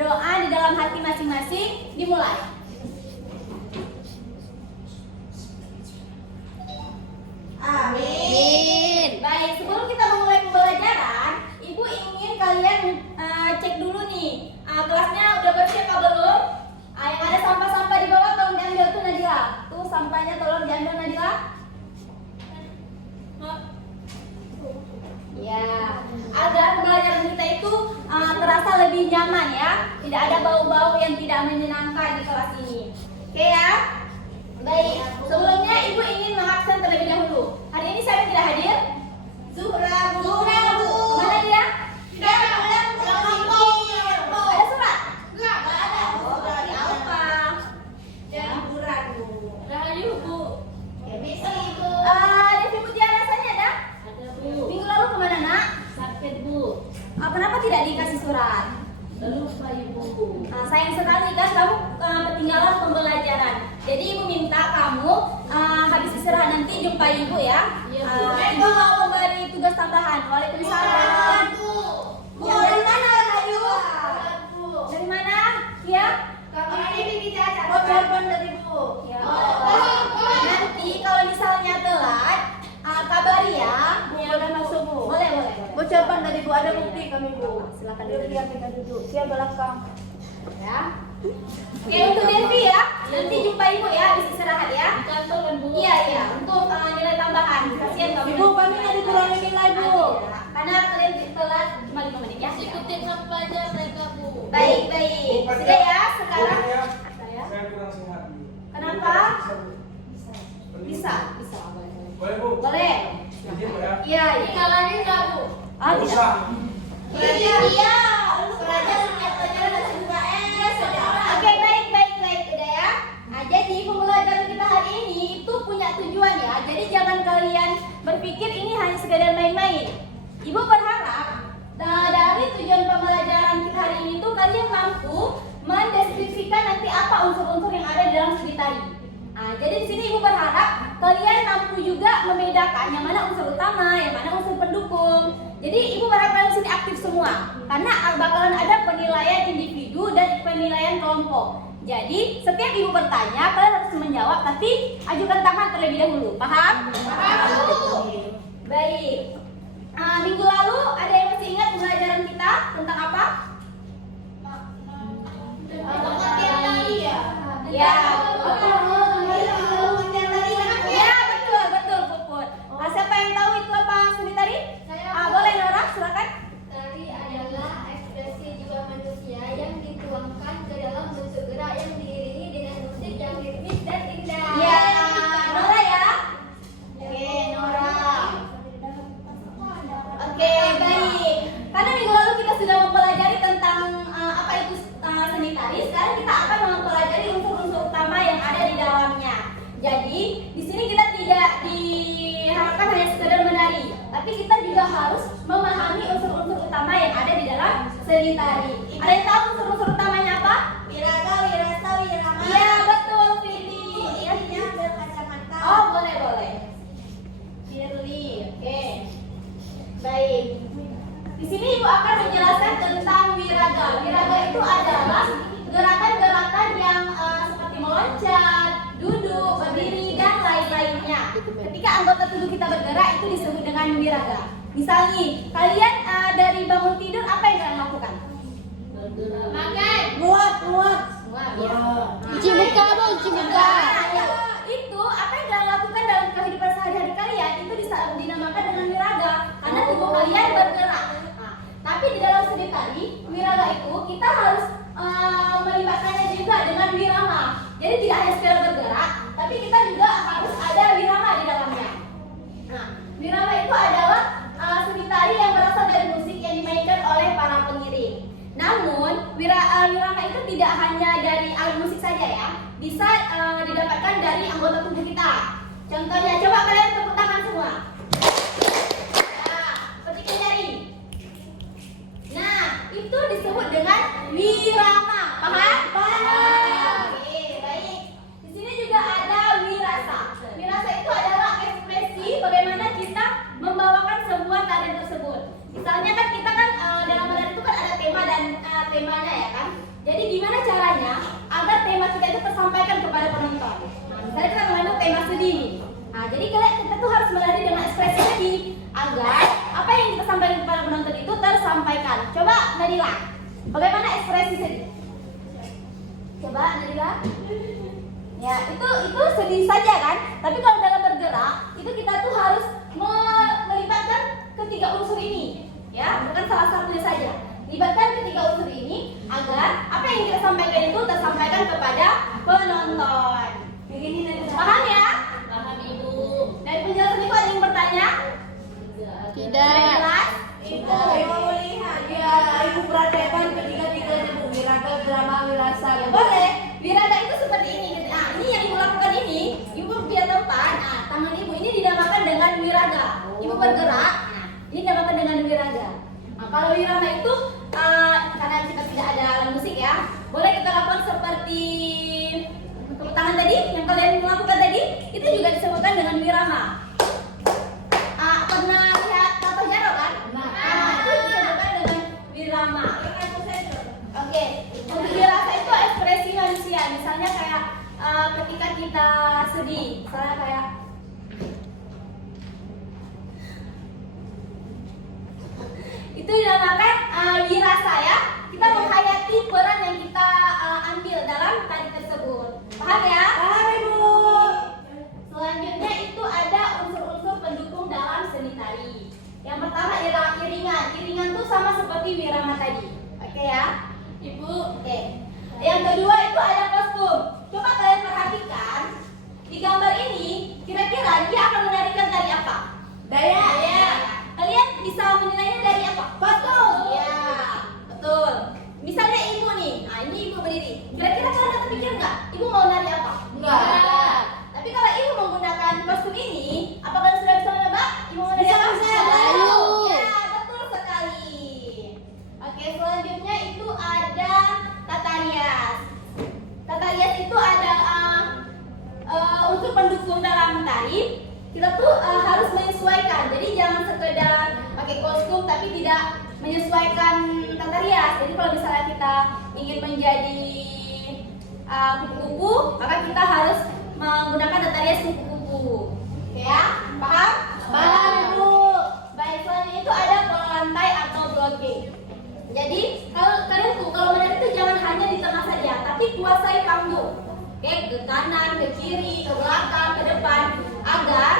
berdoa di dalam hati masing-masing. Dimulai. Amin. Baik, sebelum kita memulai pembelajaran, Ibu ingin kalian cek dulu nih, kelasnya udah bersih apa belum? Yang ada sampah-sampah di bawah tolong diambil tuh Nadila. Tuh sampahnya tolong diambil Nadila. Ya, agar pembelajaran kita itu terasa lebih nyaman ya. Tidak ada bau-bau yang tidak menyenangkan di kelas ini. Oke ya? Baik, sebelumnya Ibu ingin mengabsen terlebih dahulu. Hari ini siapa yang tidak hadir? Zuhra, Bu. Mana dia? Ada surat? Enggak ada. Oh, berarti apa? Liburan, Bu. Rahayu, Bu. Misi, Bu. Devi Mutiara rasanya ada? Ada, Bu. Minggu lalu kemana nak? Sakit, Bu. Kenapa tidak dikasih surat? Lupa, Ibu. Sayang sekali kan kamu ketinggalan pembelajaran. Jadi Ibu minta kamu habis istirahat nanti jumpai Ibu ya. Iya, Bu. Ibu mau memberi tugas tambahan. Waalaikumsalam. Bu, dari mana Rahayu? Bu. Dari mana? Ya? Kami ini kita Bocoran dari Bu. Ya. Nanti kalau misalnya telat, kabari ya. Boleh masuk, Bu. Boleh. Bocoran dari Bu, ada bukti kami, Bu. Silakan Yuk, duduk. biar kita duduk. Siap belakang. Ya. Oke, untuk Devi ya. Nanti jumpai Ibu ya habis istirahat ya. Kantor kan, Bu? Iya. Untuk nilai tambahan. Kasihan kamu. Ibu, kami nggak dikurangi nilai, Bu. Karena kalian telat cuma 5 menit ya. Ikutin apa aja mereka, Bu. Baik. Sudah ya sekarang. Saya kurang sehat. Kenapa? Bisa. Boleh, Bu? Boleh. Izin, Bu, ya? Iya. Dikalangin nggak, Bu? Ah, Nggak tidak. usah. Iya. Pelajaran setiap pelajaran ada 2 saudara. Oke, baik. Udah ya. Jadi pembelajaran kita hari ini itu punya tujuan ya. Jadi jangan kalian berpikir ini hanya sekedar main-main. Ibu berharap dari tujuan pembelajaran kita hari ini tuh kalian mampu mendeskripsikan nanti apa unsur-unsur yang ada di dalam studi tari. Jadi di sini Ibu berharap kalian mampu juga membedakan yang mana unsur utama, yang mana unsur pendukung. Jadi Ibu berharap kalian di sini aktif semua, karena bakalan ada penilaian individu dan penilaian kelompok. Jadi setiap Ibu bertanya, kalian harus menjawab, tapi ajukan tangan terlebih dahulu. Paham? Paham. Baik. Minggu lalu ada yang masih ingat pembelajaran kita tentang apa? Ya. Ya, betul Puput. Siapa yang tahu itu apa seni tari? Boleh Nora, silakan. Tari adalah ekspresi jiwa manusia yang dituangkan ke dalam bentuk gerak yang diiringi dengan musik yang ritmis dan indah. Ya, Nora ya. Oke, Nora. Oke, baik. Karena minggu lalu kita sudah mempelajari tentang apa itu seni tari, sekarang kita akan mempelajari unsur-unsur utama yang ada di dalamnya. Jadi, di sini kita tidak diharapkan hanya sekedar menari, tapi kita juga harus memahami unsur-unsur utama yang ada di dalam seni tari. Ada yang tahu unsur-unsur utamanya apa? Wirata, wirama. Iya, betul, Fili. Ininya ambil kacamata. Oh, boleh. Firly, oke. Baik. Di sini Ibu akan menjelaskan tentang wiraga. Wiraga itu adalah gerakan-gerakan yang seperti meloncat, duduk, berdiri, dan lain-lainnya. Ketika anggota tubuh kita bergerak itu disebut dengan wiraga. Misalnya, kalian dari bangun tidur apa yang kalian lakukan? Makan. Muat. Ya. Cuci muka, Bu, cuci muka. Itu apa yang kalian lakukan dalam kehidupan sehari-hari kalian itu dinamakan dengan wiraga karena tubuh kalian bergerak. Tapi di dalam seni tari, wiraga itu kita harus melibatkannya juga dengan wirama. Jadi tidak hanya sekedar bergerak, tapi kita juga harus ada wirama di dalamnya. Wirama itu adalah seni tari yang berasal dari musik yang dimainkan oleh para pengiring. Namun, wirama itu tidak hanya dari alat musik saja ya, bisa didapatkan dari anggota tubuh kita. Contohnya, coba kalian tepuk tangan semua. Petikan jari. Nah, itu disebut dengan wirama. Paham? Paham. Oke, baik. Di sini juga ada wirasa. Wirasa itu adalah ekspresi bagaimana kita membawakan sebuah tarian tersebut. Misalnya kan kita kan dalam menari itu kan ada tema dan temanya ya kan. ini. Nah, jadi kita tuh harus menari dengan ekspresi tadi agar apa yang kita sampaikan kepada penonton itu tersampaikan. Coba Nadila, bagaimana ekspresi sedih? Coba Nadila. Ya, itu sedih saja kan? Tapi kalau dalam bergerak, itu kita tuh harus melibatkan ketiga unsur ini. Ya, bukan salah satunya saja. Libatkan ketiga unsur ini agar apa yang kita sampaikan itu tersampaikan kepada penonton. Paham ya? Paham Ibu. Dari penjelasan itu ada yang bertanya? Tidak. Jelas? Ibu lihat ya, Ibu perhatikan ketiga-tiganya Bu, Wiraga, Wirama, Wirasa. Ya boleh. Wiraga itu seperti ini. Nah, ini yang Ibu lakukan ini, Ibu biar tempat. Nah, tangan Ibu ini dinamakan dengan Wiraga. Ibu bergerak. Nah, ini dinamakan dengan Wiraga. Nah, kalau Wirama itu karena kita tidak ada alat musik ya, boleh kita lakukan seperti tepuk tangan tadi yang kalian melakukan tadi, itu juga disebutkan dengan Wirama. Pernah lihat Tato Jaro kan? Nah, itu disebutkan dengan Wirama. Oke, untuk wirasa itu ekspresi manusia. Misalnya kayak ketika kita sedih, misalnya kayak itu dinamakan wirasa ya. Kita menghayati peran yang kita ambil dalam tari tersebut. Paham ya? Paham Ibu. Selanjutnya itu ada unsur-unsur pendukung dalam seni tari. Yang pertama ialah iringan. Iringan itu sama seperti wirama tadi. Oke ya, Ibu. Oke. Yang kedua itu ada kostum. Coba kalian perhatikan di gambar ini, kira-kira dia akan menarikan tari apa? Daya. Kalian bisa menilainya dari apa? Kostum. Iya, betul. Misalnya Ibu nih, nah ini Ibu berdiri. Kira-kira kalian ada pikir nggak? Ibu mau nari apa? Enggak. Tapi kalau Ibu menggunakan kostum ini, apakah sudah bisa menebak? Ibu mau nari apa? Layu. Ya, betul sekali. Oke, selanjutnya itu ada tata rias. Tata rias itu ada unsur pendukung dalam tari. Kita tuh harus menyesuaikan. Jadi jangan sekedar pakai kostum tapi tidak menyesuaikan tata rias. Jadi kalau misalnya kita ingin menjadi kupu-kupu, maka kita harus menggunakan tata rias kupu-kupu. Oke ya? Paham? Paham Ibu. Baik, selanjutnya itu ada pola lantai atau blocking. Jadi kalau kalian tuh kalau menari itu jangan hanya di tengah saja, tapi kuasai panggung. Oke, ke kanan, ke kiri, ke belakang, ke depan, agar